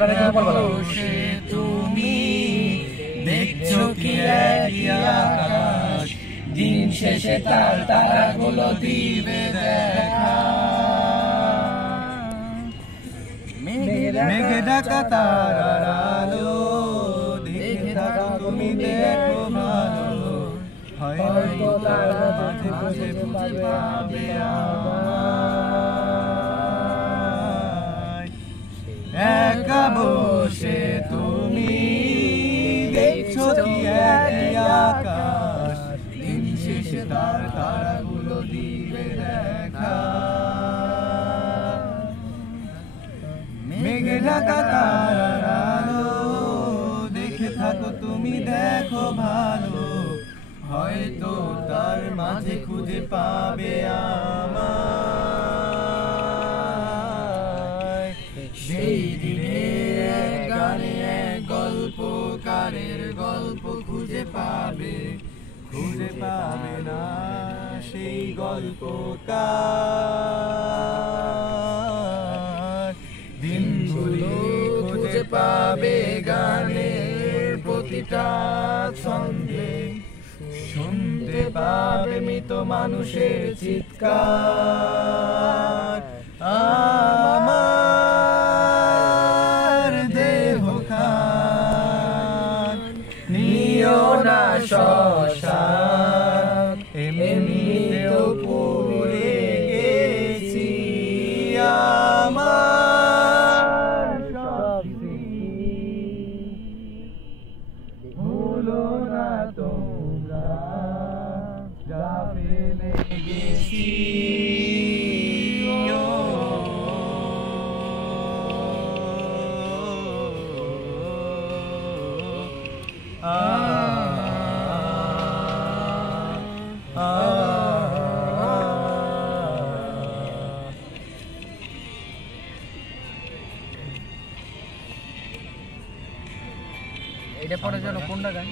বসে তুমি দেখছো কি একই আকাশ, দিন শেষে তার তারাগুলো দিবে দেখা। মেঘে ঢাকা তারার আলো দেখে থাকো তুমি, দেখো ভালো, হয়তো তার মাঝে খুঁজে পাবে আমায়। একা বসে তুমি দেখছো কি একই আকাশ, দিন শেষে তার তারাগুলো দিবে দেখা। মেঘে ঢাকা তারার আলো দেখে থাকো তুমি, দেখো ভালো, হয়তো তার মাঝে খুঁজে পাবে আমায়। সেই দিনে গানে এক গল্পকারের গল্প খুঁজে পাবে না সেই গল্পকার। দিনগুলো খুঁজে পাবে গানের প্রতিটা ছন্দে, শুনতে পাবে মৃত মানুষের চিৎকার। আমার দেহ খান নিও না শ্মশান, এমনিতেও পুড়ে গেছি আমার সব ভুলো না তোমরা যা ফেলে গেছি। এটা পরে চলো কোনটা গান?